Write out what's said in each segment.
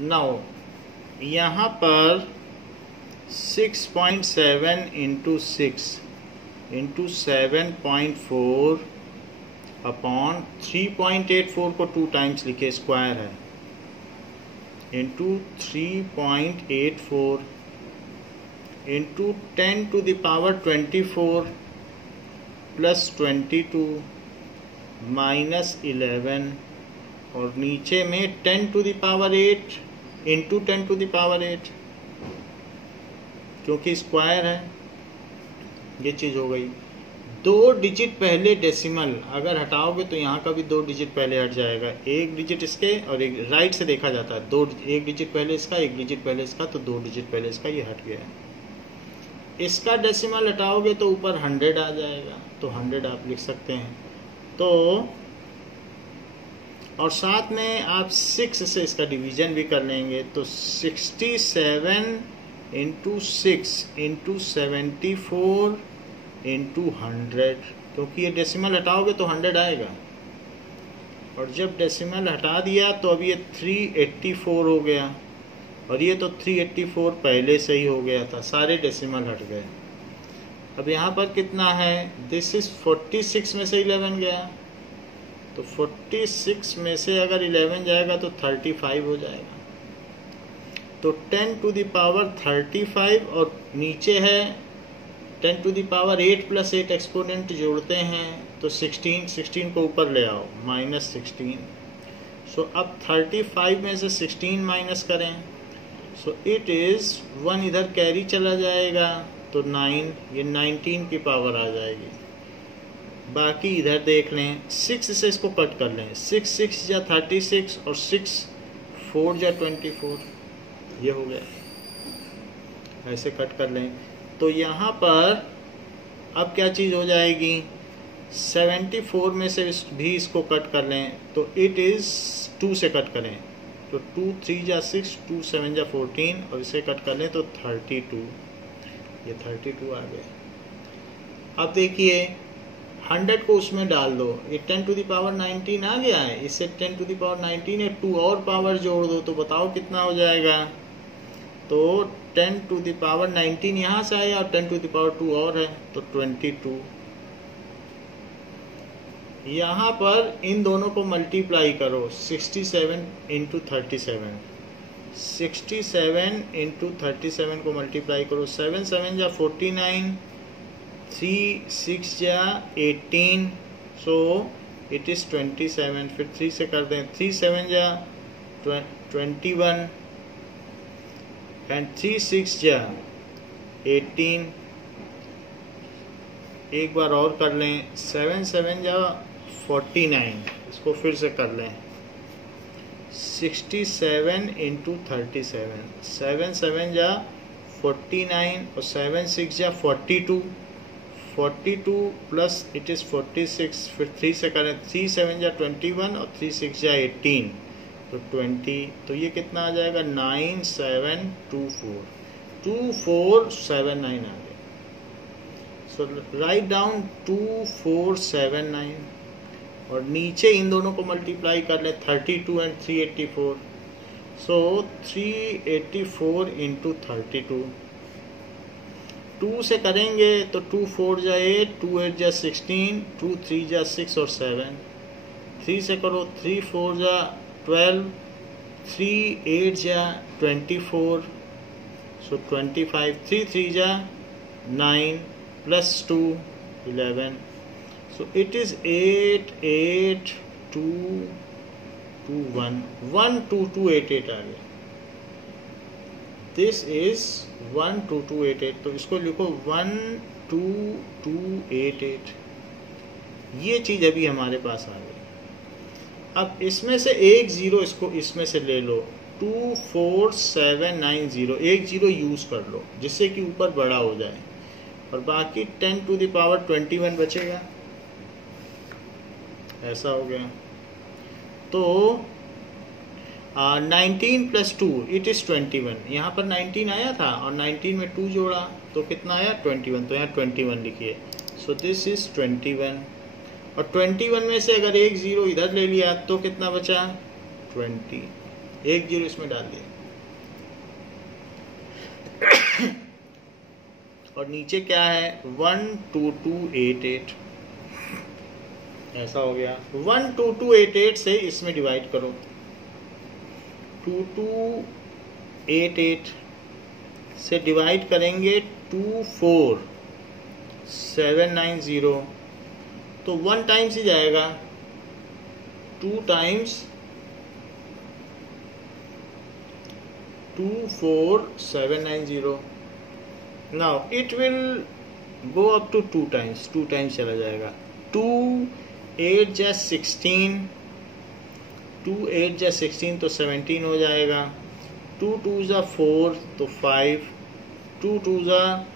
Now यहाँ पर 6.7 into 6 into 7.4 upon 3.84 को 2 टाइम्स लिखे, स्क्वायर है, into 3.84 into 10 to the power 24 plus 22 minus 11 और नीचे में 10 to the power 8 into 10 to the power 8, क्योंकि स्क्वायर है। ये चीज़ हो गई। 2 डिजिट पहले डेसिमल अगर हटाओगे तो यहाँ का भी 2 डिजिट पहले हट जाएगा, 1 डिजिट इसके और एक राइट से देखा जाता है, 1 डिजिट पहले इसका, 1 डिजिट पहले इसका, तो 2 डिजिट पहले इसका, ये हट गया। इसका डेसिमल हटाओगे तो ऊपर 100 आ जाएगा, तो 100 आप लिख सकते हैं। तो और साथ में आप 6 से इसका डिवीजन भी कर लेंगे, तो 67 इंटू 6 इंटू 74 इंटू 100, क्योंकि ये डेसिमल हटाओगे तो 100 आएगा। और जब डेसिमल हटा दिया तो अब ये 384 हो गया, और ये तो 384 पहले से ही हो गया था, सारे डेसिमल हट गए। अब यहाँ पर कितना है, दिस इज 46 में से 11 गया, तो 46 में से अगर 11 जाएगा तो 35 हो जाएगा। तो 10 टू द पावर 35 और नीचे है 10 to the power 8 plus 8 exponent जोड़ते हैं तो 16 को ऊपर ले आओ, माइनस 16। सो अब 35 में से 16 माइनस करें, सो इट इज़ 1 इधर कैरी चला जाएगा तो 9, ये 19 की पावर आ जाएगी। बाकी इधर देख लें, 6 से इसको कट कर लें, 6 6 या 36 और 6 4 या 24, ये हो गया। ऐसे कट कर लें तो यहाँ पर अब क्या चीज़ हो जाएगी, 74 में से भी इसको कट कर लें तो इट इज़ 2 से कट करें तो 2 3 या 6, 2 7 या 14 और इसे कट कर लें तो 32, ये 32 आ गया। अब देखिए 100 को उसमें डाल दो, ये 10 टू द पावर 19 आ गया है, इससे 10 टू द पावर 19 है, 2 और पावर जोड़ दो तो बताओ कितना हो जाएगा। तो 10 टू द पावर 19 यहाँ से आया और 10 टू द पावर 2 और है तो 22। यहाँ पर इन दोनों को मल्टीप्लाई करो, 67 इंटू 37, 67 इंटू 37 को मल्टीप्लाई करो, 7 7 या 49, 3 6 या 18, सो इट इज़ 27। फिर 3 से कर दें, 3 7 या 21 एंड 3 6 या 18। एक बार और कर लें, 7 7 या 49, इसको फिर से कर लें, 67 इंटू 37, 7 7 या 49 और 7 6 या 42, 42 प्लस इट इज़ 46, फिर 3 से करें, 3 7 या 21 और 3 6 या 18 तो 20, तो ये कितना आ जाएगा, 9724, 2479 आ गया। सो राइट डाउन 2479 और नीचे इन दोनों को मल्टीप्लाई कर लें, 32 एंड 384, सो 384 इंटू 32, 2 से करेंगे तो 2 4 जा 8, 2 8 जा 16, 2 3 जा 6 और 7, 3 से करो, 3 4 जा 12, 3 8 जा 24, सो 25, 3 3 जा 9 प्लस 2 11, सो इट इज़ 8 8 2 2 1 1 2 2 8 8 आ गया। दिस इज 1 2 2 8 8, तो इसको लिखो 1 2 2 8 8। ये चीज़ अभी हमारे पास आ गई। अब इसमें से एक ज़ीरो इसको इसमें से ले लो, 24790, एक ज़ीरो यूज़ कर लो जिससे कि ऊपर बड़ा हो जाए और बाकी 10 टू द पावर 21 बचेगा। ऐसा हो गया। तो 19 प्लस 2 इट इज़ 21, यहाँ पर 19 आया था और 19 में 2 जोड़ा तो कितना आया 21, तो यहाँ 21 लिखिए। सो दिस इज़ 21 और 21 में से अगर एक ज़ीरो इधर ले लिया तो कितना बचा 20। एक जीरो इसमें डाल दिया और नीचे क्या है 12288, ऐसा हो गया। 12288 से इसमें डिवाइड करो, 2288 से डिवाइड करेंगे 24790, तो 1 टाइम्स ही जाएगा, 2 times 24790। Now it will go up to 2 times, 2 times चला जाएगा। 2 8 जा 16, 2 8 जा 16 तो 17 हो जाएगा। 2 2 जा 4 तो 5, 2 2 जा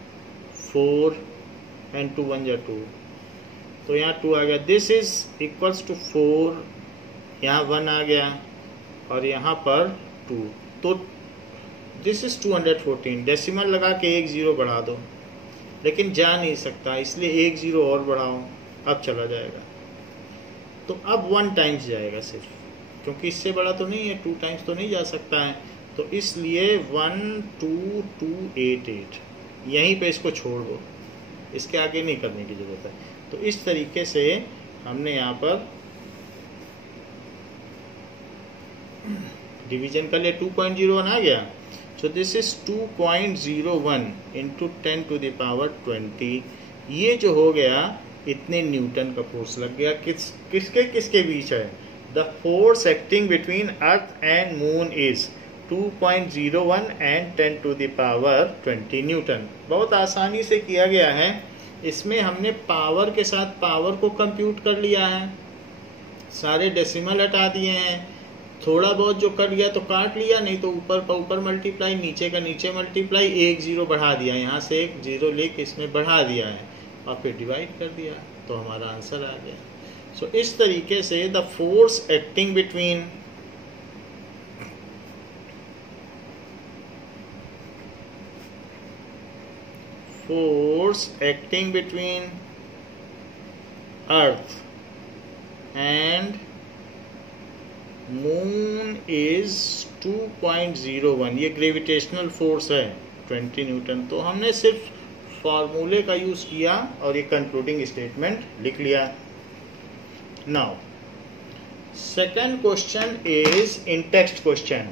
4 एंड 2 1 जा 2, तो यहाँ 2 आ गया। दिस इज इक्वल्स टू 4, यहाँ 1 आ गया और यहाँ पर 2, तो दिस इज 214। डेसिमल लगा के एक जीरो बढ़ा दो, लेकिन जा नहीं सकता इसलिए एक जीरो और बढ़ाओ, अब चला जाएगा। तो अब 1 टाइम्स जाएगा सिर्फ, क्योंकि इससे बड़ा तो नहीं है, 2 टाइम्स तो नहीं जा सकता है, तो इसलिए 12288 यहीं पे इसको छोड़ दो, इसके आगे नहीं करने की जरूरत है। तो इस तरीके से हमने यहाँ पर डिवीजन कर लिया। 2.01 आ गया, so this is 2.01 into 10 to the power 20। ये जो हो गया इतने न्यूटन का फोर्स लग गया। किसके बीच है? The force acting between earth and moon is 2.01 and 10 to the power 20 newton. बहुत आसानी से किया गया है। इसमें हमने पावर के साथ पावर को कंप्यूट कर लिया है, सारे डेसिमल हटा दिए हैं, थोड़ा बहुत जो कट गया तो काट लिया, नहीं तो ऊपर का ऊपर मल्टीप्लाई, नीचे का नीचे मल्टीप्लाई, एक जीरो बढ़ा दिया, यहाँ से एक जीरो लेके इसमें बढ़ा दिया है और फिर डिवाइड कर दिया, तो हमारा आंसर आ गया। सो इस तरीके से the force acting between earth and moon is 2.01, ये ग्रेविटेशनल फोर्स है 20 न्यूटन। तो हमने सिर्फ फॉर्मूले का यूज किया और ये कंक्लूडिंग स्टेटमेंट लिख लिया। Now second question is in text question.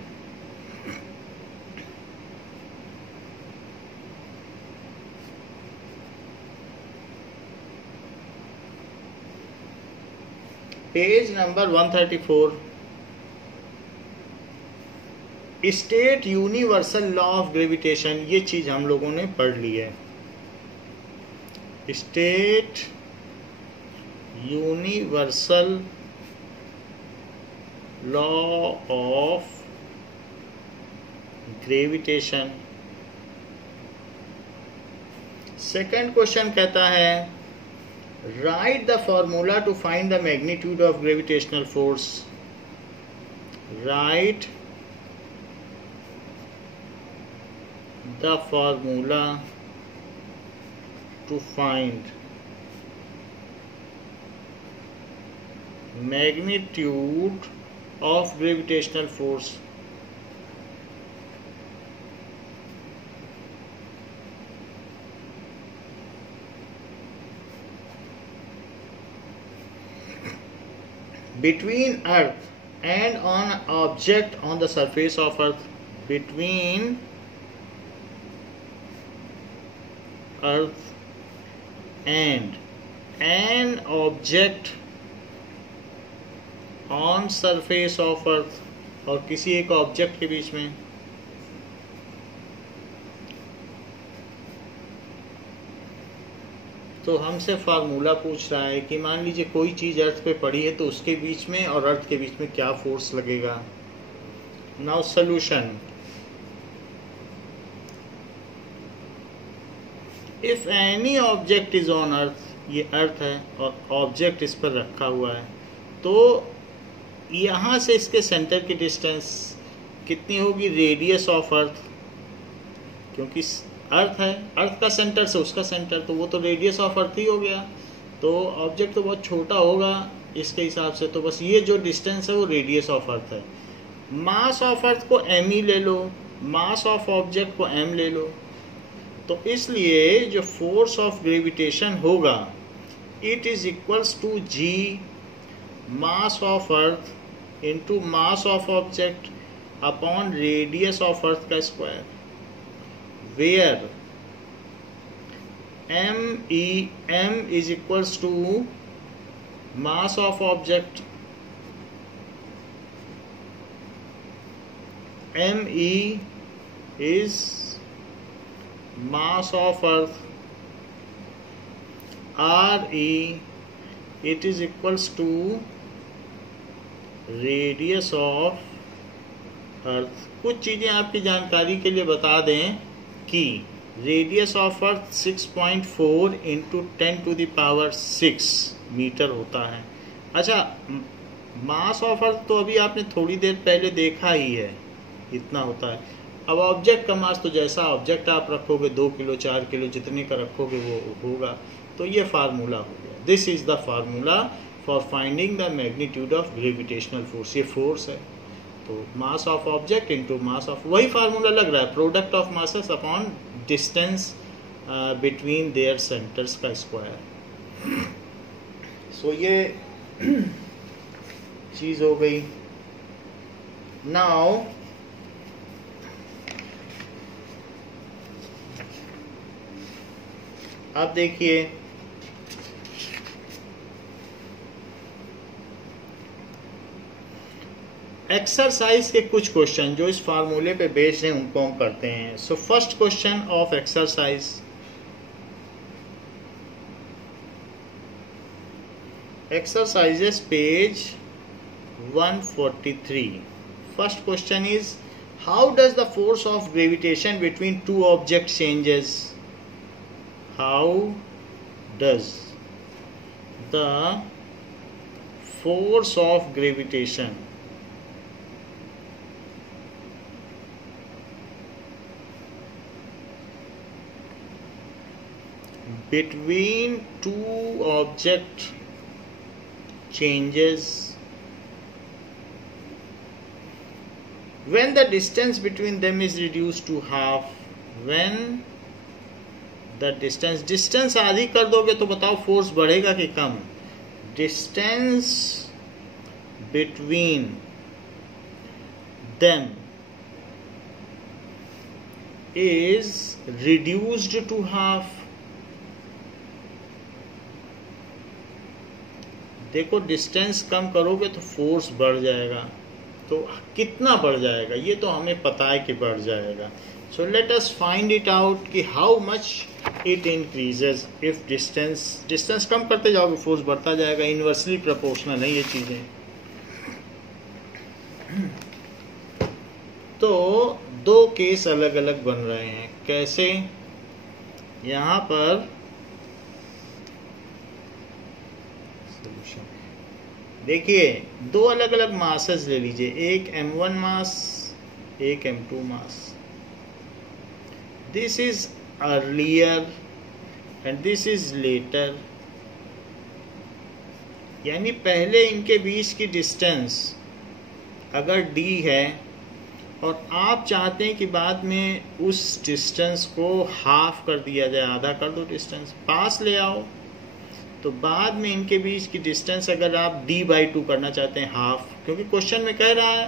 Page number 134। State universal law of gravitation, ये चीज हम लोगों ने पढ़ ली है। State universal law of gravitation. Second question कहता है right the formula to find the magnitude of gravitational force. Right the formula to find magnitude of gravitational force। between earth and on object on the surface of earth, between earth and an object on surface of earth, और किसी एक object के बीच में। तो हमसे formula पूछ रहा है कि मान लीजिए कोई चीज अर्थ पे पड़ी है तो उसके बीच में और अर्थ के बीच में क्या फोर्स लगेगा। Now solution. If any object is on earth, ये अर्थ है और ऑब्जेक्ट इस पर रखा हुआ है, तो यहाँ से इसके सेंटर की डिस्टेंस कितनी होगी? रेडियस ऑफ अर्थ, क्योंकि अर्थ है, अर्थ का सेंटर से उसका सेंटर, तो वो तो रेडियस ऑफ अर्थ ही हो गया। तो ऑब्जेक्ट तो बहुत छोटा होगा इसके हिसाब से, तो बस ये जो डिस्टेंस है वो रेडियस ऑफ अर्थ है। मास ऑफ अर्थ को m ही ले लो, मास ऑफ ऑब्जेक्ट को m ले लो। तो इसलिए जो फोर्स ऑफ ग्रेविटेशन होगा it is equals to g mass of earth into mass of object upon radius of earth का square, where m is equals to mass of object, me is mass of earth, re it is equals to radius of earth। कुछ चीजें आपकी जानकारी के लिए बता दें कि radius of earth 6.4 into 10⁶ metre होता है। अच्छा, मास ऑफ अर्थ तो अभी आपने थोड़ी देर पहले देखा ही है, इतना होता है। अब ऑब्जेक्ट का मास तो जैसा ऑब्जेक्ट आप रखोगे 2 किलो 4 किलो जितने का रखोगे वो होगा। तो ये फार्मूला हो गया, this is the formula for finding the magnitude of gravitational force. ये फोर्स है तो मास of object into mass of, वही फार्मूला लग रहा है, product of masses upon distance between their centres का स्क्वायर। सो ये चीज हो गई। नाउ अब देखिए एक्सरसाइज के कुछ क्वेश्चन जो इस फार्मूले पे बेस्ड हैं उनको हम करते हैं। So first question of exercise, exercises page 143। First question is how does the force of gravitation between two object changes. How does the force of gravitation between two object changes when the distance between them is reduced to half। when the distance आधी कर दोगे तो बताओ force बढ़ेगा कि कम। distance between them is reduced to half। देखो distance कम करोगे तो फोर्स बढ़ जाएगा, तो कितना बढ़ जाएगा ये तो हमें पता है कि बढ़ जाएगा। So let us find it out कि how much it increases if distance कम करते जाओगे फोर्स बढ़ता जाएगा। इनवर्सली प्रोपोर्शनल है ये चीजें। तो दो केस अलग अलग बन रहे हैं। कैसे? यहां पर देखिए दो अलग अलग मासेस ले लीजिए, एक m1 मास एक m2 mass. This is earlier and this is later, यानी पहले इनके बीच की डिस्टेंस अगर d है और आप चाहते हैं कि बाद में उस डिस्टेंस को हाफ कर दिया जाए, आधा कर दो डिस्टेंस, पास ले आओ, तो बाद में इनके बीच की डिस्टेंस अगर आप d/2 करना चाहते हैं हाफ, क्योंकि क्वेश्चन में कह रहा है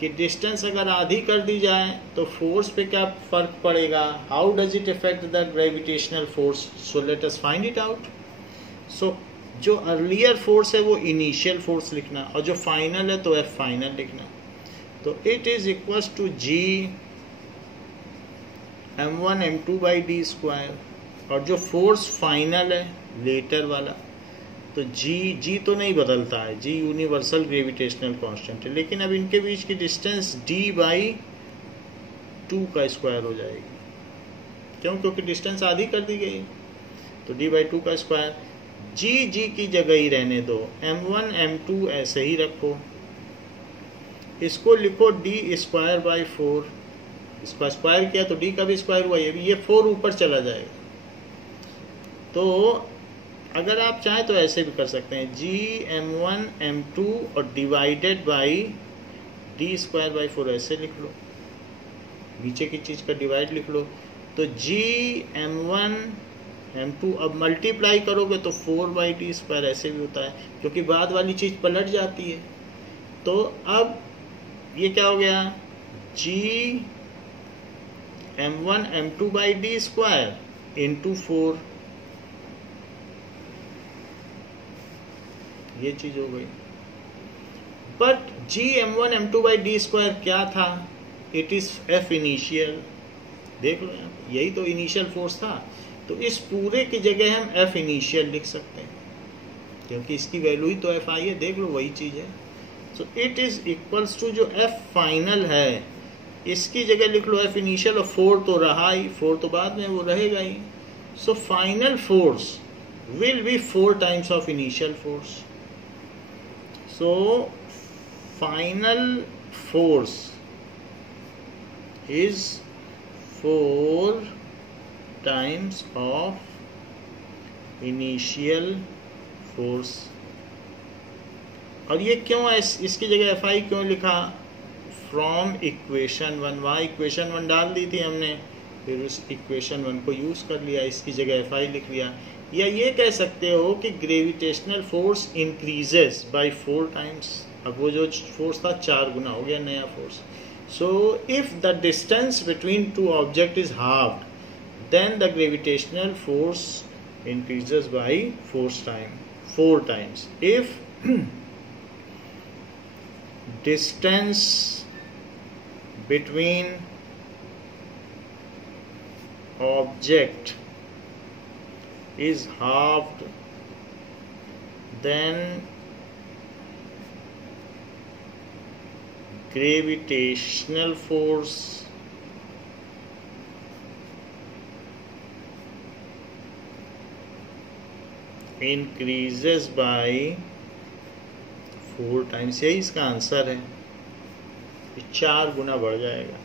कि डिस्टेंस अगर आधी कर दी जाए तो फोर्स पे क्या फर्क पड़ेगा, how does it effect the gravitational force. So let us find it out. So जो अर्लियर फोर्स है वो इनिशियल फोर्स लिखना और जो फाइनल है तो F फाइनल लिखना। तो it is equals to G m1 m2/d², और जो फोर्स फाइनल है लेटर वाला तो G तो नहीं बदलता है, G यूनिवर्सल ग्रेविटेशनल कांस्टेंट है, लेकिन अब इनके बीच की डिस्टेंस d/2 का स्क्वायर हो जाएगी। क्यों? क्योंकि डिस्टेंस आधी कर दी गई, तो d/2 का स्क्वायर। G की जगह ही रहने दो, m1 m2 ऐसे ही रखो, इसको लिखो d²/4। इसका स्क्वायर किया तो d का भी स्क्वायर हुआ, ये 4 ऊपर चला जाएगा। तो अगर आप चाहें तो ऐसे भी कर सकते हैं, G m1 m2 और डिवाइडेड बाई d²/4 ऐसे लिख लो, नीचे की चीज़ का डिवाइड लिख लो। तो Gm1 M2 अब मल्टीप्लाई करोगे तो 4/d² ऐसे भी होता है, क्योंकि बाद वाली चीज़ पलट जाती है। तो अब ये क्या हो गया, Gm1 M2/d² इंटू 4, ये चीज हो गई। बट Gm1 M2/d² क्या था, इट इज F इनिशियल, देख लो यहाँ, यही तो इनिशियल फोर्स था। तो इस पूरे की जगह हम F इनिशियल लिख सकते हैं, क्योंकि इसकी वैल्यू ही तो Fi है, देख लो वही चीज है। So it is equals to जो F फाइनल है, इसकी जगह लिख लो F इनिशियल, और 4 तो रहा ही, 4 तो बाद में वो रहेगा ही। So final force will be 4 times of initial force. So final force is 4 times of initial force. और ये क्यों है, इसकी जगह Fi क्यों लिखा, फ्रॉम इक्वेशन 1, वहाँ इक्वेशन 1 डाल दी थी हमने, फिर उस इक्वेशन 1 को यूज़ कर लिया, इसकी जगह Fi लिख लिया। या ये कह सकते हो कि gravitational force increases by 4 times, अब वो जो फोर्स था 4 गुना हो गया नया force. So if the distance between two object is halved, then the gravitational force increases by 4 times. If distance between object is halved, then gravitational force increases by 4 times. यही इसका answer है, 4 गुना बढ़ जाएगा।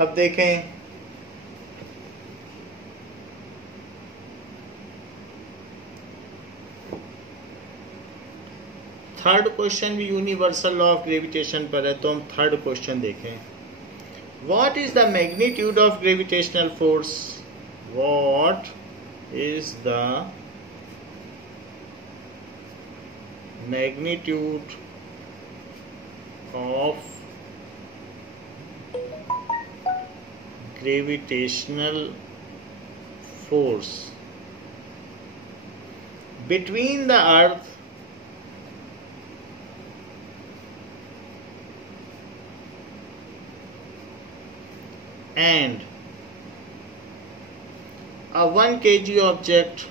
अब देखें, थर्ड क्वेश्चन भी universal law of gravitation पर है, तो हम थर्ड क्वेश्चन देखें। What is the magnitude of gravitational force, what is the magnitude of gravitational force between the earth and a 1 kg object,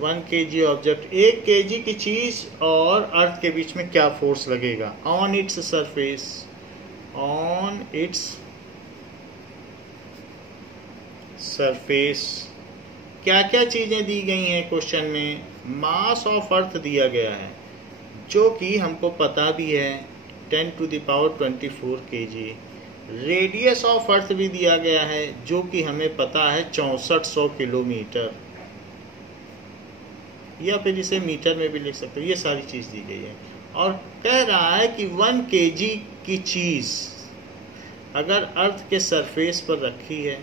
1 kg object, 1 kg की चीज और अर्थ के बीच में क्या फोर्स लगेगा, on its surface, on its surface. क्या क्या चीजें दी गई हैं क्वेश्चन में, मास ऑफ अर्थ दिया गया है जो कि हमको पता भी है 10⁻24 kg, रेडियस ऑफ अर्थ भी दिया गया है जो कि हमें पता है 6400 किलोमीटर, या फिर इसे मीटर में भी लिख सकते हो, ये सारी चीज दी गई है। और कह रहा है कि 1 kg की चीज अगर अर्थ के सरफेस पर रखी है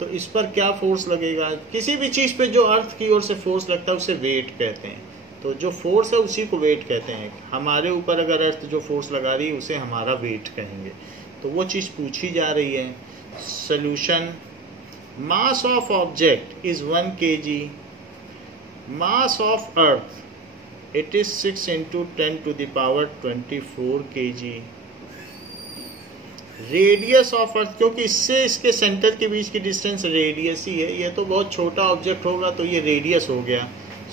तो इस पर क्या फोर्स लगेगा। किसी भी चीज पे जो अर्थ की ओर से फोर्स लगता है उसे वेट कहते हैं, तो जो फोर्स है उसी को वेट कहते हैं। हमारे ऊपर अगर अर्थ जो फोर्स लगा रही है उसे हमारा वेट कहेंगे, तो वो चीज पूछी जा रही है। Solution, mass of object is 1 kg, mass of earth it is 6 × 10⁻24 kg, radius of अर्थ, क्योंकि इससे इसके सेंटर के बीच की डिस्टेंस रेडियस ही है, ये तो बहुत छोटा ऑब्जेक्ट होगा तो ये रेडियस हो गया।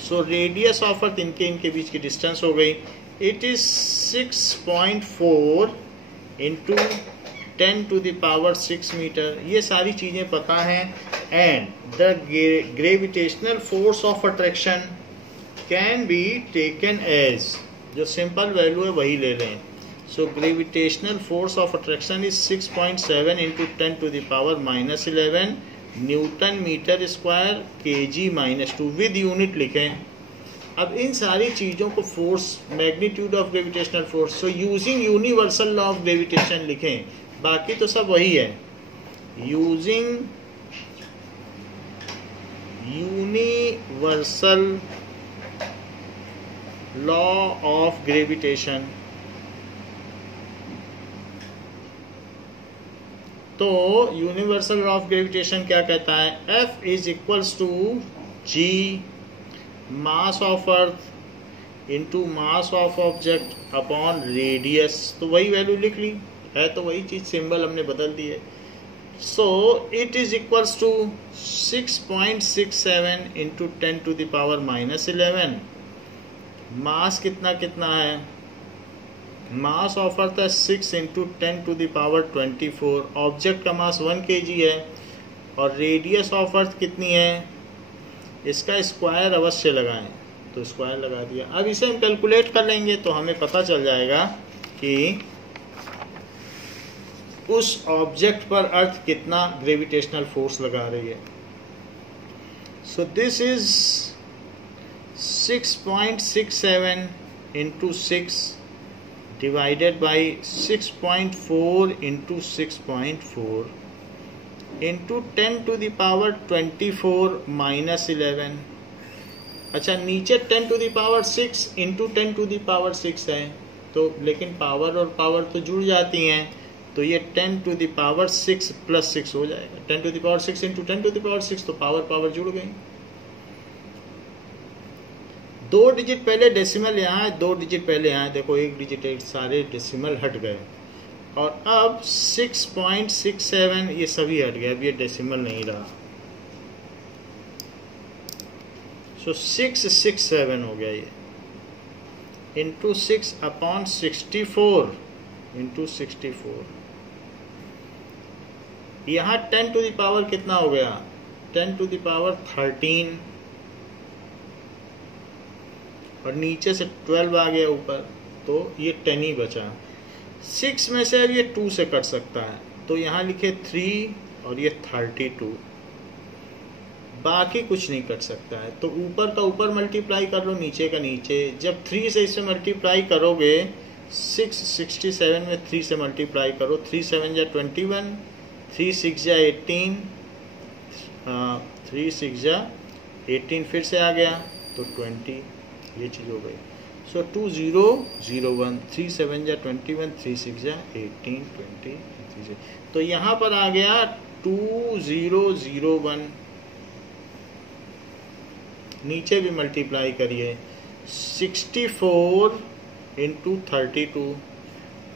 सो रेडियस ऑफ अर्थ इनके बीच की डिस्टेंस हो गई, इट इज 6.4 × 10⁻6 मीटर, ये सारी चीजें पता हैं। And the gravitational force of attraction can be taken as, जो सिंपल वैल्यू है वही ले लें। So gravitational force of attraction is 6.7 × 10⁻−11 newton metre square kg - 2 with unit लिखें। अब इन सारी चीज़ों को force, magnitude of gravitational force, so using universal law of gravitation लिखें, बाकी तो सब वही है। Using universal law of gravitation, तो यूनिवर्सल लॉ ऑफ ग्रेविटेशन क्या कहता है? F is equals to G mass of earth into mass of object upon radius. तो वही वैल्यू लिख ली है, तो वही चीज, सिंबल हमने बदल दिए। So it is equals to 6.67 into 10⁻⁻11। Mass कितना कितना है? मास ऑफ अर्थ है 6 इंटू 10⁻24। ऑब्जेक्ट का मास 1 kg है, और रेडियस ऑफ अर्थ कितनी है? इसका स्क्वायर अवश्य लगाएं, तो स्क्वायर लगा दिया। अब इसे हम कैलकुलेट कर लेंगे तो हमें पता चल जाएगा कि उस ऑब्जेक्ट पर अर्थ कितना ग्रेविटेशनल फोर्स लगा रही है। सो this is 6.67 into 6 divided by 6.4 into 6.4 into 10⁻24 - 11। अच्छा, नीचे 10⁻6 इंटू 10⁻6 है, तो लेकिन पावर और पावर तो जुड़ जाती हैं, तो ये 10⁻6 + 6 हो जाएगा। 10⁻6 इंटू 10⁻6, तो पावर जुड़ गई। 2 डिजिट पहले डेसिमल यहाँ है, 2 डिजिट पहले यहाँ है, देखो 1 डिजिट, सारे डेसिमल हट गए। और अब 6.67 ये सभी हट गए, अब ये डेसिमल नहीं रहा। सो 667 हो गया ये, इंटू 6/64 इंटू 64। यहाँ 10⁻ कितना हो गया? 10⁻13, और नीचे से 12 आ गया ऊपर, तो ये 10 ही बचा। 6 में से अब ये 2 से कट सकता है, तो यहाँ लिखे 3 और ये 32, बाकी कुछ नहीं कट सकता है। तो ऊपर का ऊपर मल्टीप्लाई कर लो, नीचे का नीचे। जब 3 से इसे मल्टीप्लाई करोगे, 667 में 3 से मल्टीप्लाई करो, 3 7 जा 21, 3 6 जा 18, 3 6 जा 18 फिर से आ गया, तो 20, ये चीज़ हो गई। सो 2001, 3 7 जा 21, 3 6 जा 18, 20, तो यहाँ पर आ गया 2001। नीचे भी मल्टीप्लाई करिए, 64 इंटू 32,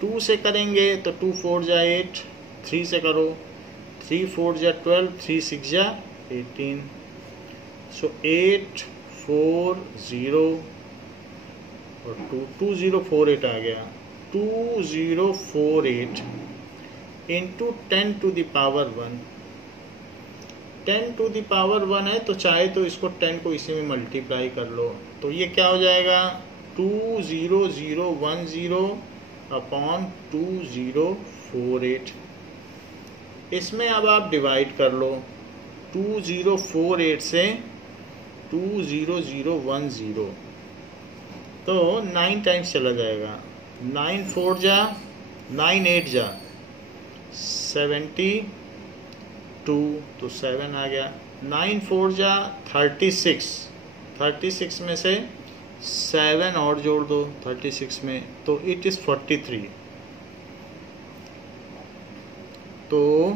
2 से करेंगे तो 2 4 जा 8, 3 से करो, 3 4 जा 12, 3 6 जा 18, सो 840 और 2048 आ गया। 2048 इंटू 10⁻1, 10⁻1 है, तो चाहे तो इसको 10 को इसी में मल्टीप्लाई कर लो, तो ये क्या हो जाएगा? 20010 अपॉन 2048। इसमें अब आप डिवाइड कर लो, 2048 से 20010, तो 9 टाइम्स चला जाएगा। 9 4 जा 9 8 जा 72, तो 7 आ गया। 9 4 जा 36, 36 में से 7 और जोड़ दो 36 में, तो इट इज 43। तो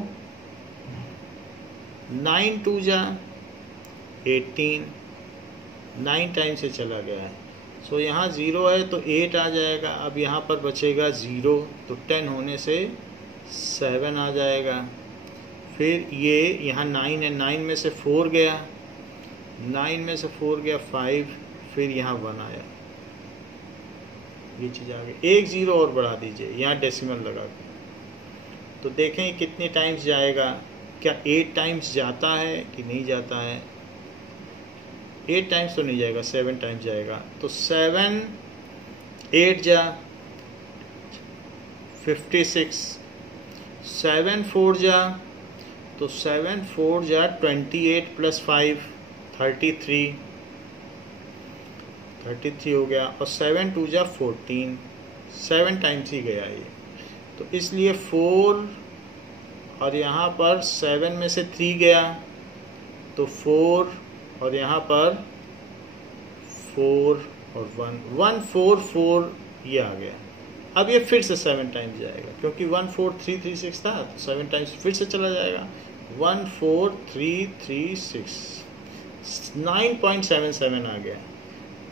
9 2 जा 18, 9 टाइम से चला गया है। सो यहाँ 0 है तो 8 आ जाएगा। अब यहाँ पर बचेगा 0, तो 10 होने से 7 आ जाएगा। फिर ये यहाँ 9 है, 9 में से 4 गया, 9 में से 4 गया 5, फिर यहाँ 1 आया, ये चीज़ आ गई। एक 0 और बढ़ा दीजिए यहाँ डेसिमल लगा के, तो देखें कितने टाइम्स जाएगा। क्या 8 टाइम्स जाता है कि नहीं जाता है? 8 टाइम्स तो नहीं जाएगा, 7 टाइम्स जाएगा। तो 7 8 जा 56, 7 4 जा तो 7 4 जा 28 प्लस 5 33 हो गया, और 7 2 जा 14, 7 टाइम्स ही गया ये। तो इसलिए 4 और यहाँ पर 7 में से 3 गया तो 4, और यहाँ पर 4 और 1 1 4 4 ये आ गया। अब ये फिर से 7 टाइम्स जाएगा, क्योंकि 1 4 3 3 6 था, तो 7 टाइम्स फिर से चला जाएगा। 1 4 3 3 6 9.77 आ गया।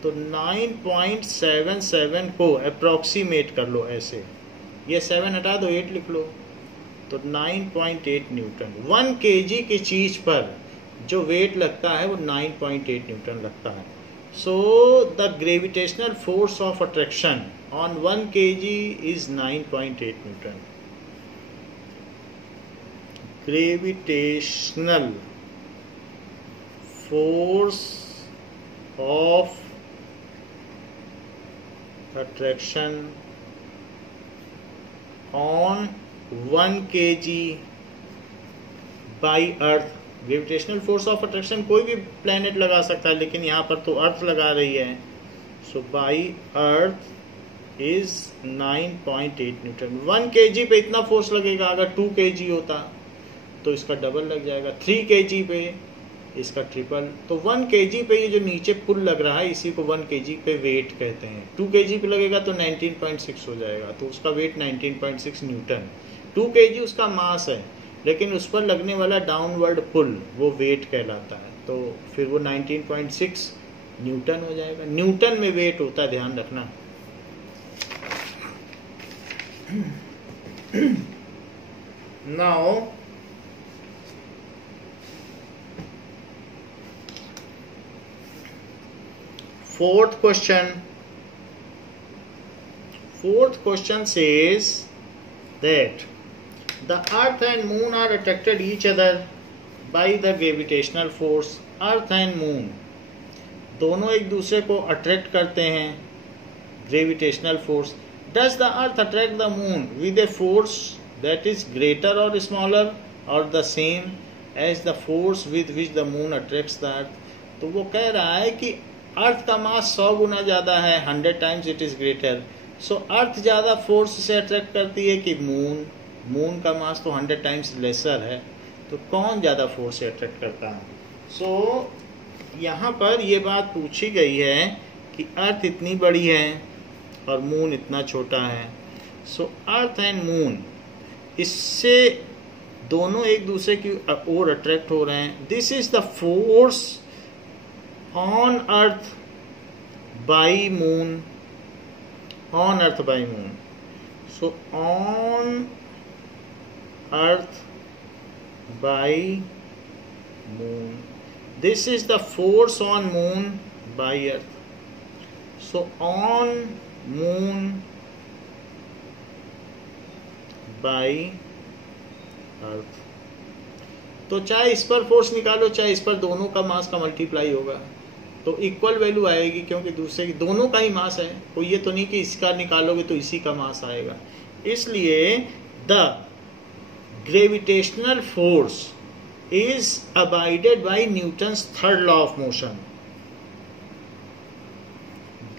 तो 9.77 को अप्रॉक्सीमेट कर लो ऐसे, ये 7 हटा दो 8 लिख लो, तो 9.8 न्यूटन। 1 kg की चीज पर जो वेट लगता है वो 9.8 न्यूटन लगता है। सो the gravitational force of attraction on 1 kg is 9.8 Newton. Gravitational force of attraction on 1 kg by earth। Gravitational force of attraction कोई भी प्लेनेट लगा सकता है, लेकिन यहाँ पर तो अर्थ लगा रही है। So by earth is 9.8 newton. 1 kg पे इतना फोर्स लगेगा, अगर 2 kg होता तो इसका डबल लग जाएगा, 3 kg पे इसका ट्रिपल। तो 1 kg पे ये जो नीचे पुल लग रहा है इसी को 1 kg पे वेट कहते हैं। 2 kg पे लगेगा तो 19.6 हो जाएगा, तो उसका वेट 19.6 न्यूटन। 2 kg उसका मास है, लेकिन उस पर लगने वाला डाउनवर्ड पुल वो वेट कहलाता है, तो फिर वो 19.6 न्यूटन हो जाएगा। न्यूटन में वेट होता है, ध्यान रखना। Now fourth question says that the earth and moon are attracted each other by the gravitational force। earth and moon दोनों एक दूसरे को अट्रैक्ट करते हैं gravitational force. does the earth attract the moon with a force that is greater or smaller or the same as the force with which the moon attracts the earth। तो वो कह रहा है कि अर्थ का मास 100 गुना ज्यादा है, 100 टाइम्स इट इज ग्रेटर। सो अर्थ ज्यादा फोर्स से अट्रैक्ट करती है कि मून का मास तो 100 टाइम्स लेसर है, तो कौन ज्यादा फोर्स से अट्रैक्ट करता है। सो यहाँ पर ये बात पूछी गई है कि अर्थ इतनी बड़ी है और मून इतना छोटा है। सो अर्थ एंड मून इससे दोनों एक दूसरे की ओर अट्रैक्ट हो रहे हैं। This is the force on earth by moon, on earth by moon। so on earth by moon, this is the force on moon by earth। so on moon by earth, तो चाहे इस पर force निकालो चाहे इस पर, दोनों का मास का मल्टीप्लाई होगा तो इक्वल वैल्यू आएगी, क्योंकि दूसरे की दोनों का ही मास है। कोई ये तो नहीं कि इसका निकालोगे तो इसी का मास आएगा। इसलिए the gravitational force is abided by Newton's third law of motion.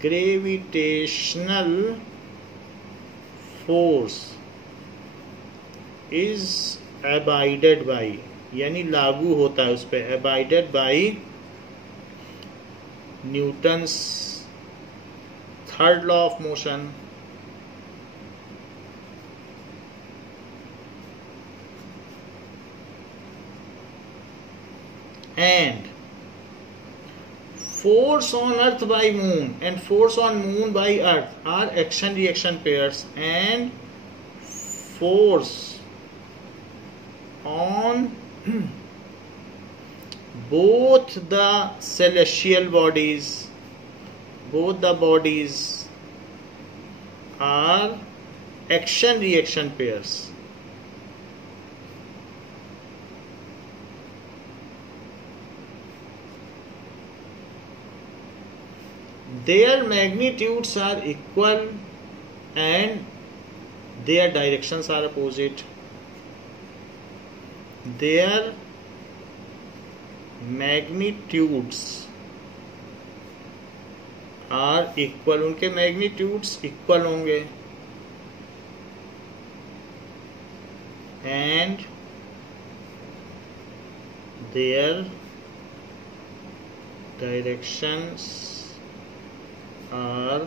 Gravitational force is abided by, यानी लागू होता है उस पर, abided by Newton's third law of motion. And force on earth by moon and force on moon by earth are action reaction pairs, and force on both the celestial bodies, both the bodies are action reaction pairs। their magnitudes are equal and their directions are opposite। Their magnitudes are equal, उनके magnitudes equal होंगे, and their directions are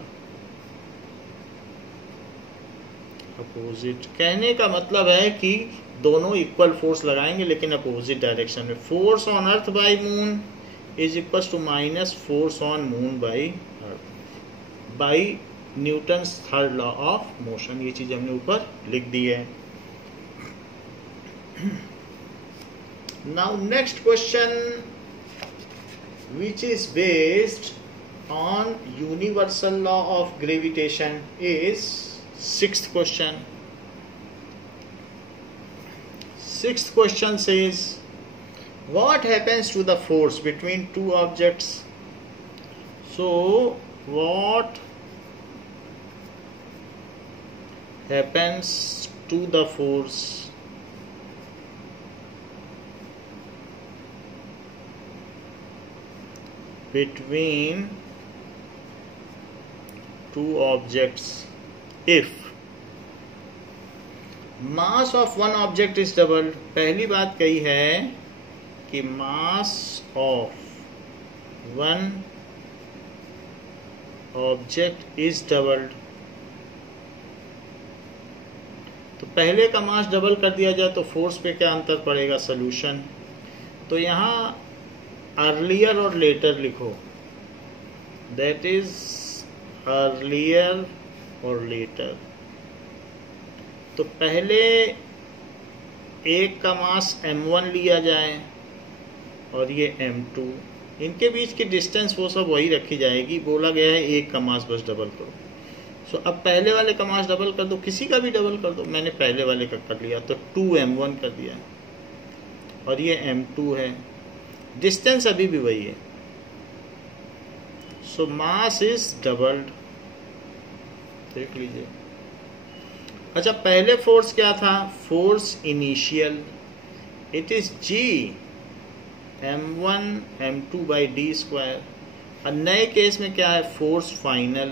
opposite. कहने का मतलब है कि दोनों equal force लगाएंगे लेकिन अपोजिट डायरेक्शन में। Force on earth by moon is equal to minus force on moon by earth by Newton's third law of motion. ये चीज हमने ऊपर लिख दी है। Now next question which is based on universal law of gravitation is sixth question. Sixth question says, what happens to the force between two objects? So what happens to the force between two objects if mass of one object is doubled? पहली बात कही है कि mass of one object is doubled। तो पहले का मास double कर दिया जाए तो फोर्स पे क्या अंतर पड़ेगा? सोल्यूशन। तो यहाँ अर्लियर और लेटर लिखो, दैट इज अर्लियर और लेटर। तो पहले एक का मास m1 लिया जाए और ये m2, इनके बीच की डिस्टेंस वो सब वही रखी जाएगी। बोला गया है एक का मास बस डबल करो। सो अब पहले वाले का मास डबल कर दो, किसी का भी डबल कर दो। मैंने पहले वाले का कर लिया तो 2m1 कर दिया और ये m2 है। डिस्टेंस अभी भी वही है। सो मास इज डबल्ड। देख लीजिए। अच्छा, पहले फोर्स क्या था? Force initial, it is g m1 m2 by D square. और नए केस में क्या है? Force final.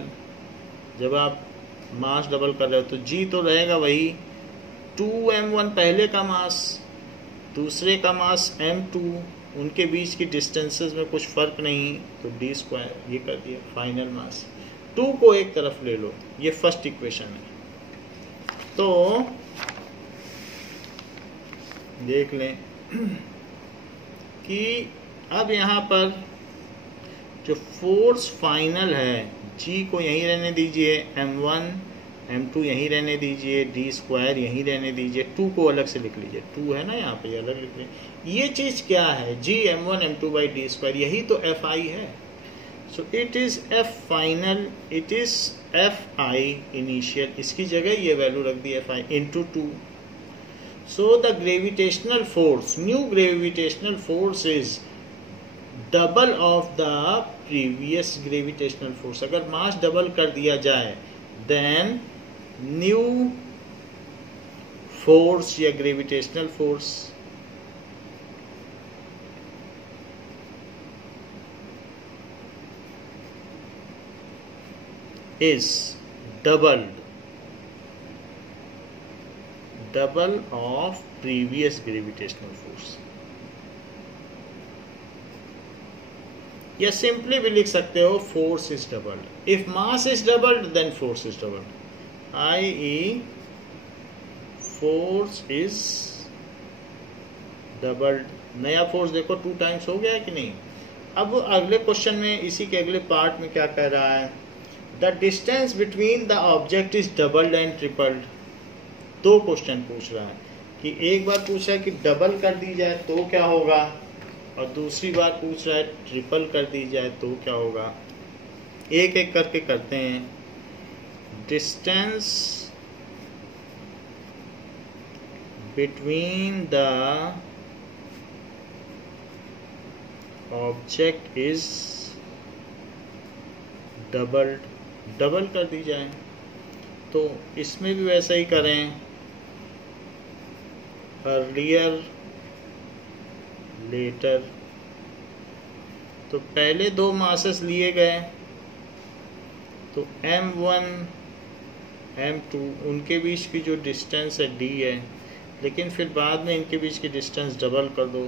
जब आप मास डबल कर रहे हो तो g तो रहेगा वही 2m1 पहले का मास, दूसरे का मास m2, उनके बीच की डिस्टेंसेस में कुछ फर्क नहीं, तो डी स्क्वायर ये कर दिया फाइनल मास। 2 को एक तरफ ले लो, ये फर्स्ट इक्वेशन है। तो देख लें कि अब यहाँ पर जो फोर्स फाइनल है, जी को यहीं रहने दीजिए, m1 m2 यहीं रहने दीजिए, डी स्क्वायर यहीं रहने दीजिए, 2 को अलग से लिख लीजिए। 2 है ना यहाँ पे, अलग लिख लीजिए। ये चीज क्या है? जी m1 m2 by D square, यही तो fi है। So it is f final, it is fi initial. इसकी जगह ये वैल्यू रख दी fi into 2। So the gravitational force, new gravitational force is double of the previous gravitational force. अगर mass double कर दिया जाए देन न्यू फोर्स या ग्रेविटेशनल force is double of previous gravitational force। या सिंपली भी लिख सकते हो force is doubled. If mass is doubled then force is doubled, i.e. Force is doubled. नया फोर्स देखो 2 टाइम्स हो गया है कि नहीं। अब अगले क्वेश्चन में, इसी के अगले पार्ट में क्या कह रहा है? The distance between the object is doubled and tripled. 2 question पूछ रहा है कि एक बार पूछा है कि डबल कर दी जाए तो क्या होगा, और दूसरी बार पूछ रहा है ट्रिपल कर दी जाए तो क्या होगा। एक एक करके करते हैं। Distance between the object is doubled, double कर दी जाए। तो इसमें भी वैसा ही करें, अर्लियर लेटर। तो पहले दो मासेस लिए गए, तो M1 M2 उनके बीच की जो डिस्टेंस है D है, लेकिन फिर बाद में इनके बीच की डिस्टेंस डबल कर दो,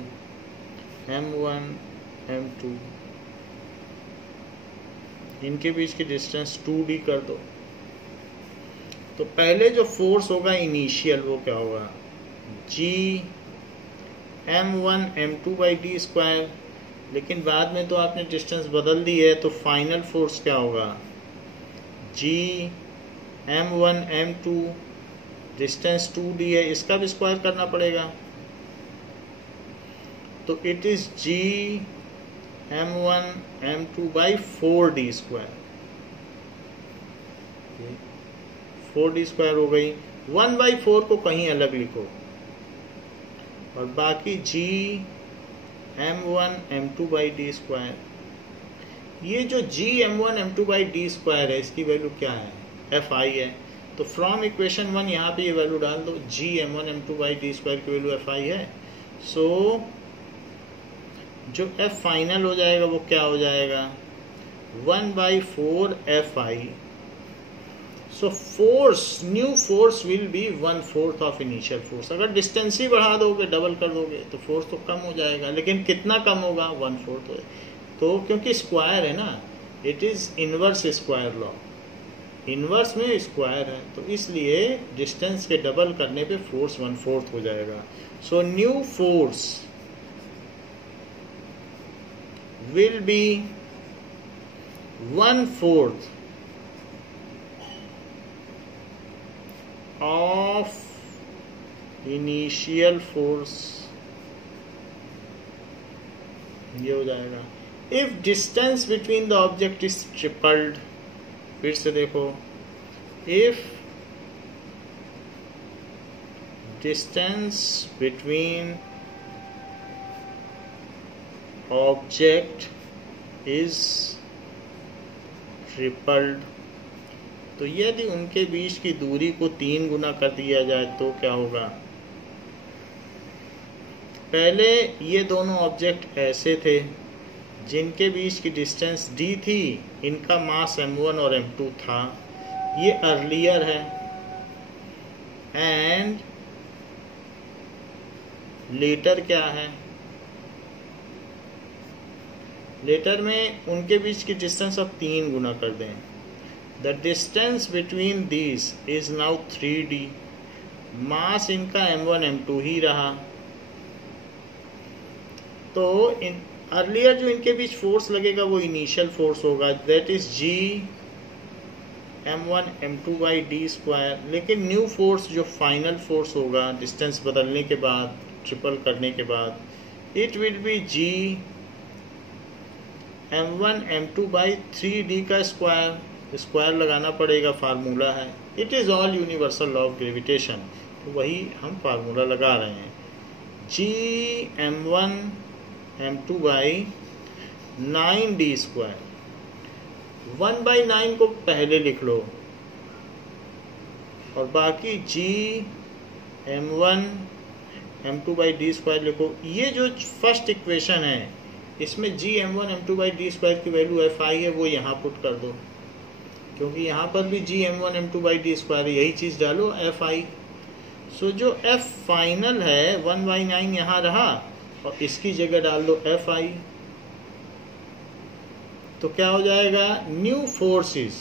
M1 M2 इनके बीच की डिस्टेंस 2D कर दो। तो पहले जो फोर्स होगा इनिशियल वो क्या होगा, G M1 M2 by D square, लेकिन बाद में तो आपने डिस्टेंस बदल दी है, तो फाइनल फोर्स क्या होगा, G M1 M2, distance 2D है, इसका भी स्क्वायर करना पड़ेगा, तो it is G M1 M2 by 4D square. 4D square हो गई। 1/4 को कहीं अलग लिखो और बाकी G M1 M2 by D square. ये जो G M1 M2 by D square है, इसकी वैल्यू क्या है, Fi है। तो फ्रॉम इक्वेशन 1 यहाँ पे ये वैल्यू डाल दो, G M1 M2 by D square की वैल्यू Fi है। सो जो F फाइनल हो जाएगा वो क्या हो जाएगा, 1/4 Fi। So force, new force will B 1/4 of initial force. अगर डिस्टेंस ही बढ़ा दोगे, डबल कर दोगे, तो फोर्स तो कम हो जाएगा, लेकिन कितना कम होगा, 1/4। तो क्योंकि स्क्वायर है ना, it is inverse square law, inverse में स्क्वायर है, तो इसलिए डिस्टेंस के डबल करने पे फोर्स 1/4 हो जाएगा। So new force will B 1/4 of initial force, ये हो जाएगा। if distance between the object is tripled, फिर से देखो, if distance between object is tripled, तो यदि उनके बीच की दूरी को 3 गुना कर दिया जाए तो क्या होगा। पहले ये दोनों ऑब्जेक्ट ऐसे थे जिनके बीच की डिस्टेंस d थी, इनका मास m1 और m2 था, ये अर्लियर है, एंड लेटर क्या है, लेटर में उनके बीच की डिस्टेंस अब 3 गुना कर दें। The distance between these is now 3D, मास इनका m1 m2 ही रहा। तो इन अर्लियर जो इनके बीच फोर्स लगेगा वो इनिशियल फोर्स होगा, that is G M1 M2 by D square, लेकिन न्यू फोर्स जो फाइनल फोर्स होगा डिस्टेंस बदलने के बाद, ट्रिपल करने के बाद, it will be G M1 M2 by 3D का स्क्वायर, स्क्वायर लगाना पड़ेगा, फार्मूला है, it is all universal law of gravitation, तो वही हम फार्मूला लगा रहे हैं, G M1 M2 by 9D square. 1/9 को पहले लिख लो और बाकी G M1 M2 by D square लिखो। ये जो फर्स्ट इक्वेशन है, इसमें G M1 M2 by D square की वैल्यू Fi है, वो यहाँ पुट कर दो, क्योंकि यहाँ पर भी G M1 M2 by D square, यही चीज़ डालो Fi। सो जो F फाइनल है 1/9 यहाँ रहा और इसकी जगह डाल दो Fi, तो क्या हो जाएगा, new force is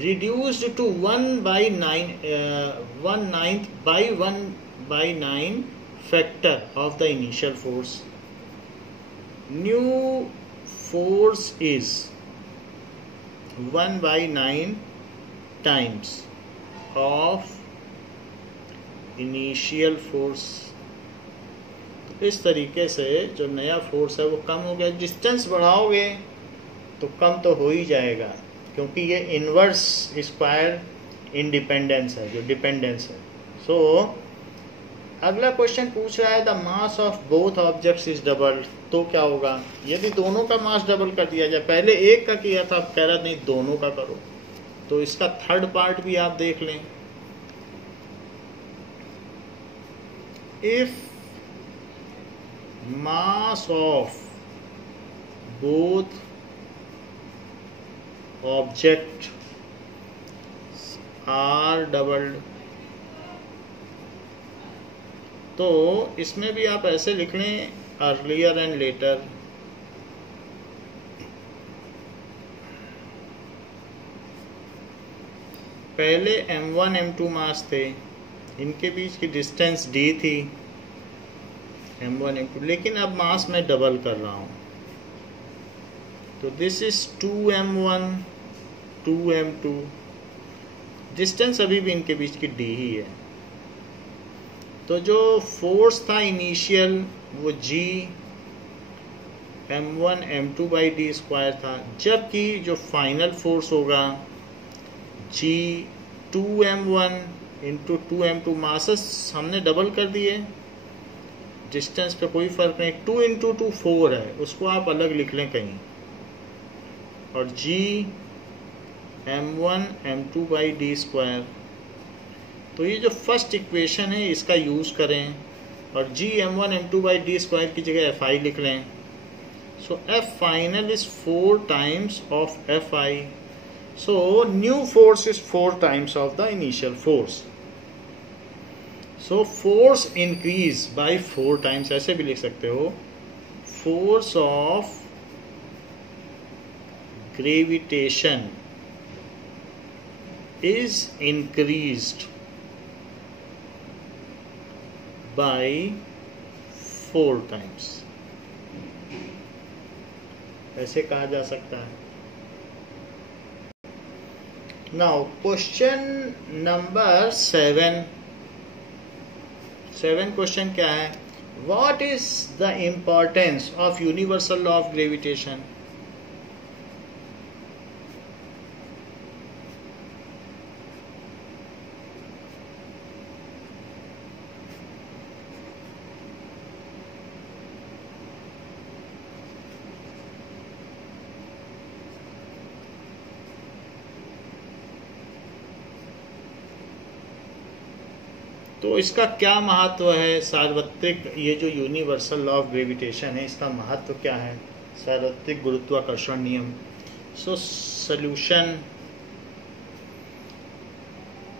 reduced to 1/9 1/9 by 1/9 factor of the initial force. New force is 1/9 times of initial force. इस तरीके से जो नया फोर्स है वो कम हो गया। डिस्टेंस बढ़ाओगे तो कम तो हो ही जाएगा, क्योंकि ये इनवर्स स्क्वायर इंडिपेंडेंस है, जो डिपेंडेंस है। सो अगला क्वेश्चन पूछ रहा है the mass of both objects is double, तो क्या होगा यदि दोनों का मास डबल कर दिया जाए। पहले एक का किया था, अब कह रहा नहीं दोनों का करो, तो इसका थर्ड पार्ट भी आप देख लें। If mass of both objects are doubled। तो इसमें भी आप ऐसे लिख लें अर्लियर एंड लेटर। पहले m1 m2 मास थे, इनके बीच की डिस्टेंस d थी m1 m2, लेकिन अब मास मैं डबल कर रहा हूँ। तो this is 2m1 2m2, distance अभी भी इनके बीच की d ही है। तो जो फोर्स था इनिशियल वो g m1 m2 by D square था, जबकि जो फाइनल फोर्स होगा g 2m1 into 2m2, masses हमने डबल कर दिए, डिस्टेंस पे कोई फर्क नहीं। 2 इंटू 2 4 है, उसको आप अलग लिख लें कहीं, और g m1 m2 by D square. तो ये जो फर्स्ट इक्वेशन है इसका यूज़ करें और g m1 m2 by D square की जगह fi लिख लें। सो f final is 4 times of fi। So new force is 4 times of the initial force. So force increase by 4 times, ऐसे भी लिख सकते हो, force of gravitation is increased by 4 times, ऐसे कहा जा सकता है। Now question number 7 क्वेश्चन क्या है? What is the importance of universal law of gravitation? तो इसका क्या महत्व है? सार्वत्रिक, ये जो यूनिवर्सल लॉ ऑफ ग्रेविटेशन है, इसका महत्व क्या है? सार्वत्रिक गुरुत्वाकर्षण नियम। So solution,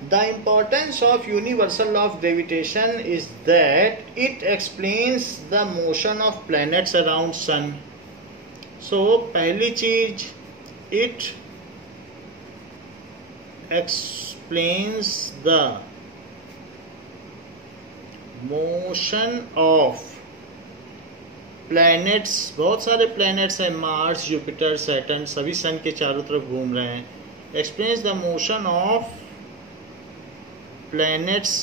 the importance of universal law of gravitation is that it explains the motion of planets around sun. So पहली चीज, it explains the motion of planets. बहुत सारे प्लैनेट्स हैं, मार्स, जुपिटर, सैटर्न, सभी सन के चारों तरफ घूम रहे हैं। Explains the motion of planets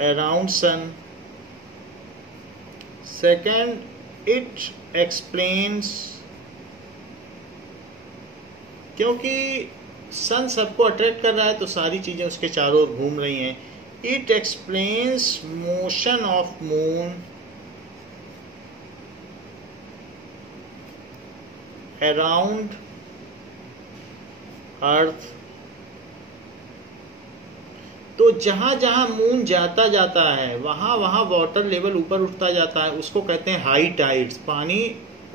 around sun. Second, it explains, क्योंकि सन सबको अट्रैक्ट कर रहा है तो सारी चीजें उसके चारों ओर घूम रही हैं। It explains motion of moon around earth। तो जहां जहां मून जाता जाता है वहां वहां वाटर लेवल ऊपर उठता जाता है, उसको कहते हैं हाई टाइड्स। पानी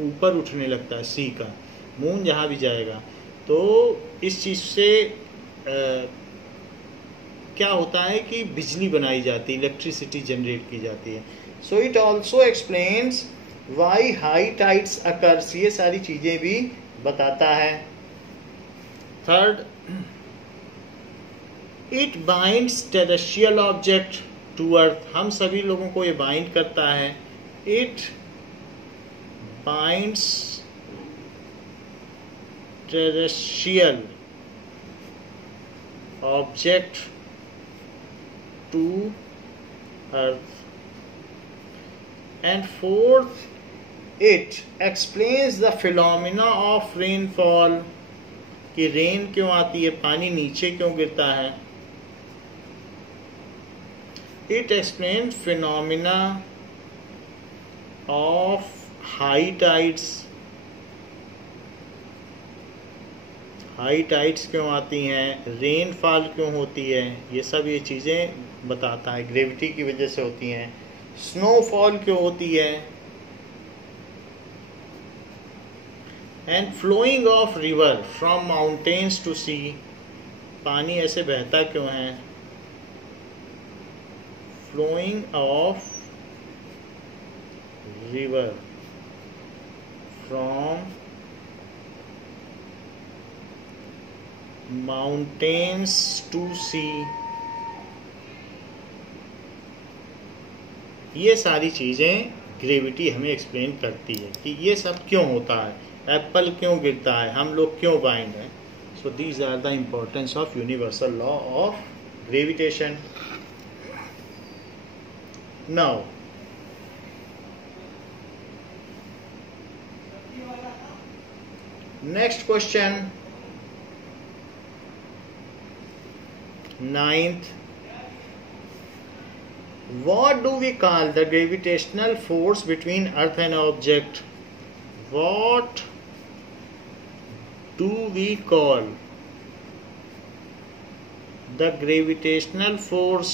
ऊपर उठने लगता है सी का, मून जहां भी जाएगा। तो इस चीज से क्या होता है कि बिजली बनाई जाती है, इलेक्ट्रिसिटी जनरेट की जाती है। So it also explains why high tides occurs, ये सारी चीजें भी बताता है। Third, it binds terrestrial object to earth. हम सभी लोगों को ये बाइंड करता है। It binds terrestrial object to earth। And fourth, it explains the phenomena of rainfall, कि रेन क्यों आती है, पानी नीचे क्यों गिरता है। It explains phenomena of high tides, high tides क्यों आती हैं, रेनफॉल क्यों होती है, ये सब ये चीज़ें बताता है, ग्रेविटी की वजह से होती हैं। स्नोफॉल क्यों होती है, and flowing of river from mountains to sea, पानी ऐसे बहता क्यों है, flowing of river from mountains to sea, ये सारी चीजें ग्रेविटी हमें एक्सप्लेन करती है कि ये सब क्यों होता है, एप्पल क्यों गिरता है, हम लोग क्यों बाइंड हैं. So these are the importance of universal law of gravitation. Now next question, 9th. What do we call the gravitational force between Earth and object? What do we call the gravitational force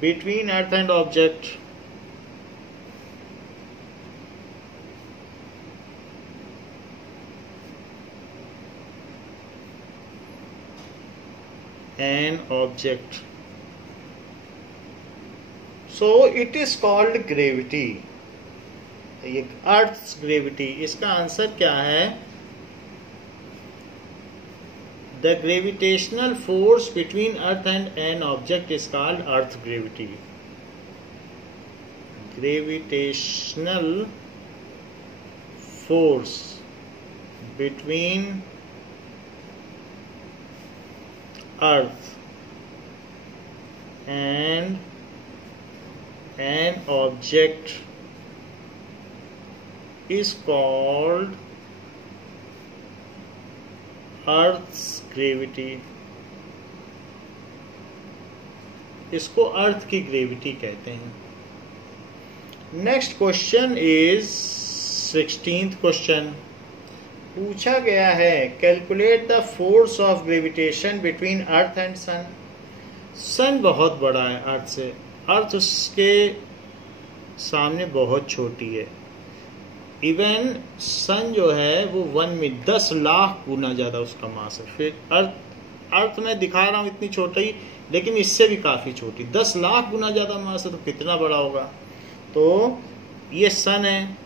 between Earth and object? An object. So it is called gravity. ये Earth's gravity, इसका answer क्या है? The gravitational force between Earth and an object is called Earth gravity. Gravitational force between Earth and an object is called Earth's gravity. इसको अर्थ की gravity कहते हैं. Next question is 16th question. पूछा गया है, calculate the force of gravitation between earth and sun. Sun बहुत बड़ा है अर्थ से, अर्थ उसके सामने बहुत छोटी है. इवन सन जो है वो 1 में 10 लाख गुना ज़्यादा उसका मास है. फिर अर्थ में दिखा रहा हूँ इतनी छोटी, लेकिन इससे भी काफ़ी छोटी. 10 लाख गुना ज़्यादा मास है तो कितना बड़ा होगा. तो ये सन है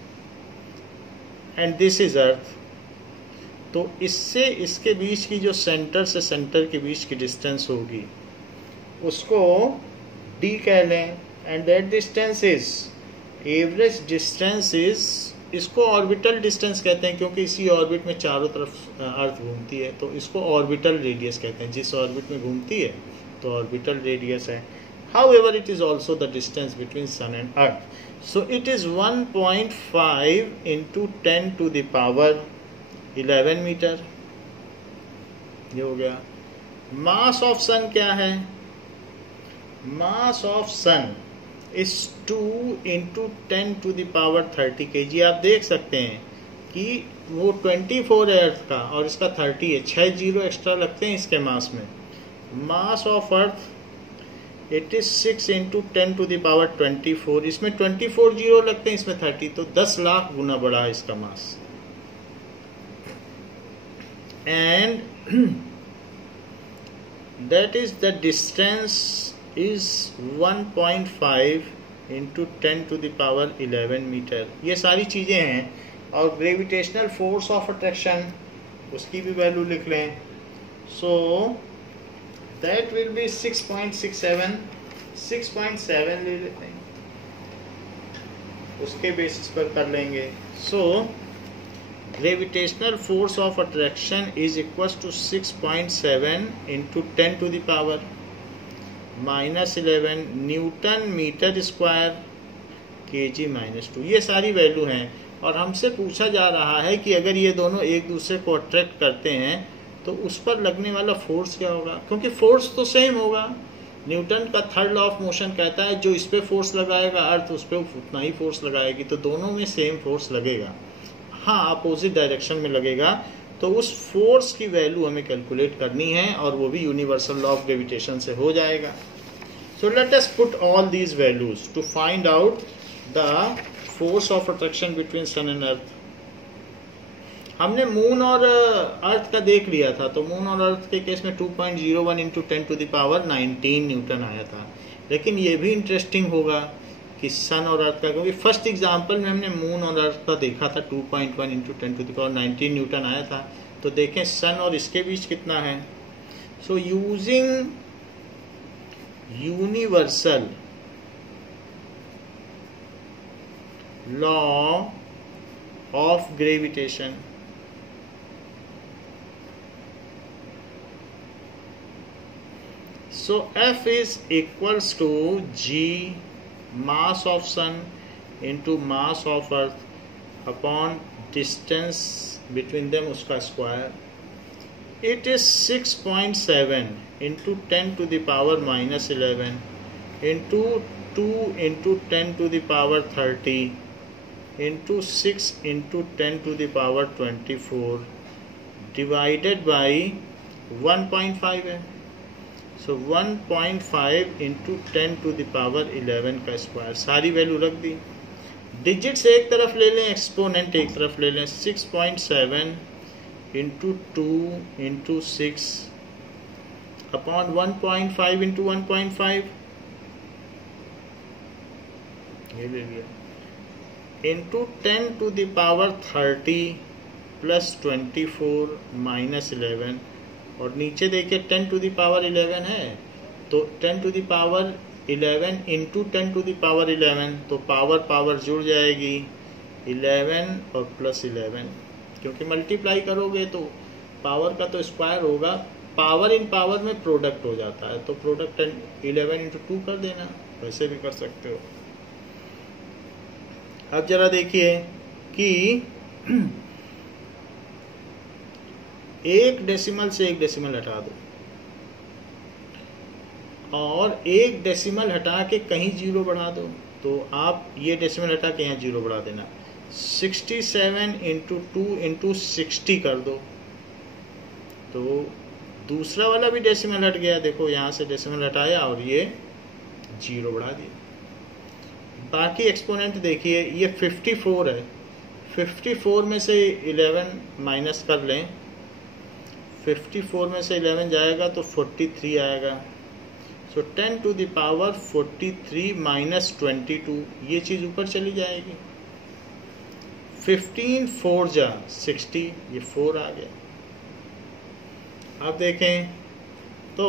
एंड दिस इज अर्थ. तो इससे इसके बीच की जो सेंटर से सेंटर के बीच की डिस्टेंस होगी उसको d कह लें, and that distance is average distance is, इसको ऑर्बिटल डिस्टेंस कहते हैं क्योंकि इसी ऑर्बिट में चारों तरफ अर्थ घूमती है, तो इसको ऑर्बिटल रेडियस कहते हैं. जिस ऑर्बिट में घूमती है तो ऑर्बिटल रेडियस है. However, it is also the distance between sun and earth. So it is 1.5 into 10 to the power 11 metre. ये हो गया. मास ऑफ सन क्या है? Mass of sun is 2 into 10 to the power 30 kg. आप देख सकते हैं कि वो 24 है अर्थ का और इसका 30 है. 6 जीरो एक्स्ट्रा लगते हैं इसके मास में. मास of earth it is 6 into 10 to the power 24. इसमें 24 जीरो लगते हैं, इसमें 30, तो 10 लाख गुना बड़ा है इसका मास. And that is the distance is 1.5 into 10 to the power 11 metre. ये सारी चीज़ें हैं. और ग्रेविटेशनल फोर्स ऑफ अट्रैक्शन उसकी भी वैल्यू लिख लें. सो that will be 6.67 ले लेते हैं, उसके बेसिस पर कर लेंगे. So gravitational force of attraction is equal to 6.7 into 10 to the power -11 newton metre square kg -2. ये सारी वैल्यू हैं और हमसे पूछा जा रहा है कि अगर ये दोनों एक दूसरे को अट्रैक्ट करते हैं तो उस पर लगने वाला फोर्स क्या होगा, क्योंकि फोर्स तो सेम होगा. न्यूटन का थर्ड लॉ ऑफ मोशन कहता है जो इस पे फोर्स लगाएगा अर्थ उस पर उतना ही फोर्स लगाएगी, तो दोनों में सेम फोर्स लगेगा. हाँ, अपोजिट डायरेक्शन में लगेगा. तो उस फोर्स की वैल्यू हमें कैलकुलेट करनी है और वो भी यूनिवर्सल लॉ ऑफ ग्रेविटेशन से हो जाएगा. So let us put all these values to find out the force of attraction between sun and earth. हमने मून और अर्थ का देख लिया था, तो मून और अर्थ के केस में 2.01 इंटू 10⁻19 न्यूटन आया था. लेकिन ये भी इंटरेस्टिंग होगा कि सन और अर्थ का, क्योंकि फर्स्ट एग्जांपल में हमने मून और अर्थ का देखा था 2.1 इंटू 10⁻19 न्यूटन आया था. तो देखें सन और इसके बीच कितना है. सो using universal law of gravitation, so F is equals to G mass of sun into mass of earth upon distance between them उसका square. It is 6.7 into 10 to the power minus 11 into 2 into 10 to the power 30 into 6 into 10 to the power 24 divided by 1.5 है. सो 1.5 into 10 to the power 11 का square. सारी value रख दी. Digits एक तरफ ले लें, exponent एक तरफ ले लें. 6.7 इंटू 2 इंटू 6 अपॉन 1.5 इंटू 1.5 ये ले लिया into 10 to the power 30 plus 24 minus 11. और नीचे देखिए 10 टू द पावर 11 है, तो 10 to the power 11 into 10 to the power 11, तो पावर पावर जुड़ जाएगी 11 और प्लस 11, क्योंकि मल्टीप्लाई करोगे तो पावर का तो स्क्वायर होगा. पावर इन पावर में प्रोडक्ट हो जाता है, तो प्रोडक्ट 11 इंटू 2 कर देना, वैसे भी कर सकते हो. अब जरा देखिए कि एक डेसिमल से एक डेसिमल हटा दो और एक डेसिमल हटा के कहीं जीरो बढ़ा दो, तो आप ये डेसिमल हटा के यहाँ जीरो बढ़ा देना. 67 इंटू 2 इंटू 60 कर दो, तो दूसरा वाला भी डेसिमल हट गया. देखो यहाँ से डेसिमल हटाया और ये जीरो बढ़ा दिया. बाकी एक्सपोनेंट देखिए, ये 54 है. 54 में से 11 माइनस कर लें, 54 में से 11 जाएगा तो 43 आएगा. सो 10 टू द पावर 43 माइनस 22, ये चीज़ ऊपर चली जाएगी. 15 4 जा 60, ये 4 आ गया. अब देखें तो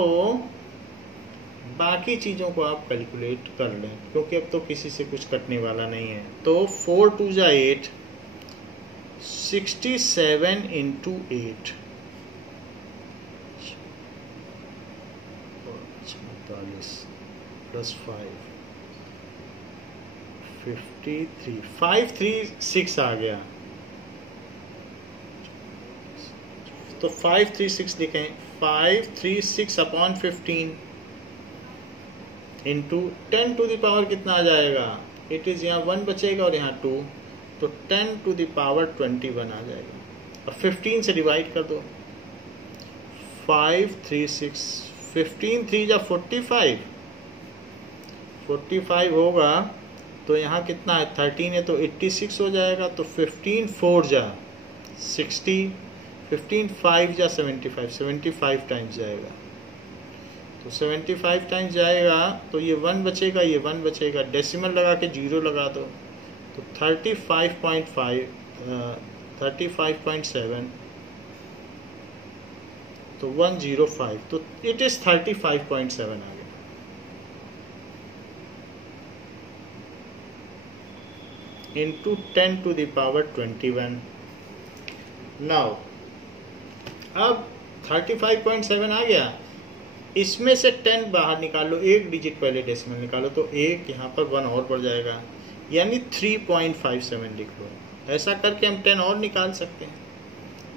बाकी चीज़ों को आप कैलकुलेट कर लें, क्योंकि अब तो किसी से कुछ कटने वाला नहीं है. तो 4 2 जा 8, 67 इंटू 8 प्लस 5 53 536 आ गया. तो 536 लिखें. 536 upon 15 into 10 to the power कितना आ जाएगा. इट इज यहाँ 1 बचेगा और यहाँ 2, तो 10 टू द पावर 21 आ जाएगा. अब 15 से डिवाइड कर दो. 536 15 3 जा 45, 45 होगा तो यहाँ कितना है 13 है, तो 86 हो जाएगा. तो 15 4 जा 60, 15 5 जा 75, 75 टाइम्स जाएगा. तो 75 टाइम्स जाएगा तो ये 1 बचेगा, ये 1 बचेगा. डेसिमल लगा के जीरो लगा दो, तो 35.5 35.7, तो 105, तो इट इज 35.7 आ गया. Into 10 to the power 21. Now अब 35.7 आ गया. इसमें से 10 बाहर निकालो, एक डिजिट पहले डेसिमल निकालो, तो एक यहाँ पर 1 और बढ़ जाएगा, यानी 3.57 लिख लो. ऐसा करके हम 10 और निकाल सकते हैं.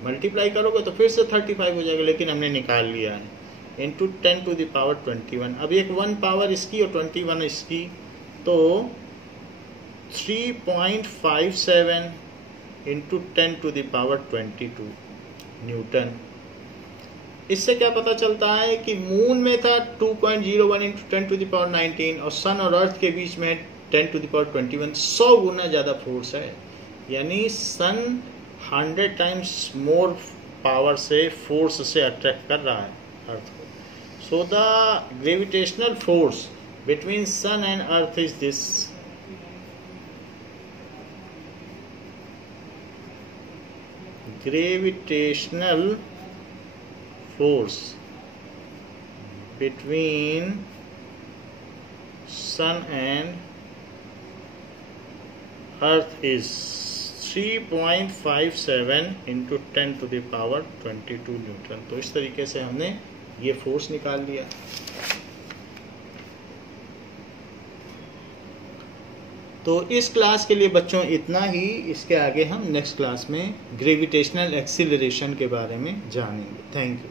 मल्टीप्लाई करोगे तो फिर से 35 हो जाएगा, लेकिन हमने निकाल लिया है. Into 10 to the power 21. अब एक 1 पावर इसकी और 21 इसकी, तो 3.57 into 10 to the power 22. Newton. इससे क्या पता चलता है कि मून में था 2.01 × 10⁻19 और सन और अर्थ के बीच में 10⁻21, 100 गुना ज़्यादा फोर्स है। यानी सन 100 टाइम्स मोर पावर से फोर्स से अट्रैक्ट कर रहा है अर्थ को। So the gravitational force between sun and earth is this. Gravitational force between sun and earth is 3.57 × 10⁻22 Newton. तो इस तरीके से हमने ये फोर्स निकाल लिया। तो इस क्लास के लिए बच्चों इतना ही। इसके आगे हम नेक्स्ट क्लास में ग्रेविटेशनल एक्सीलरेशन के बारे में जानेंगे। Thank you.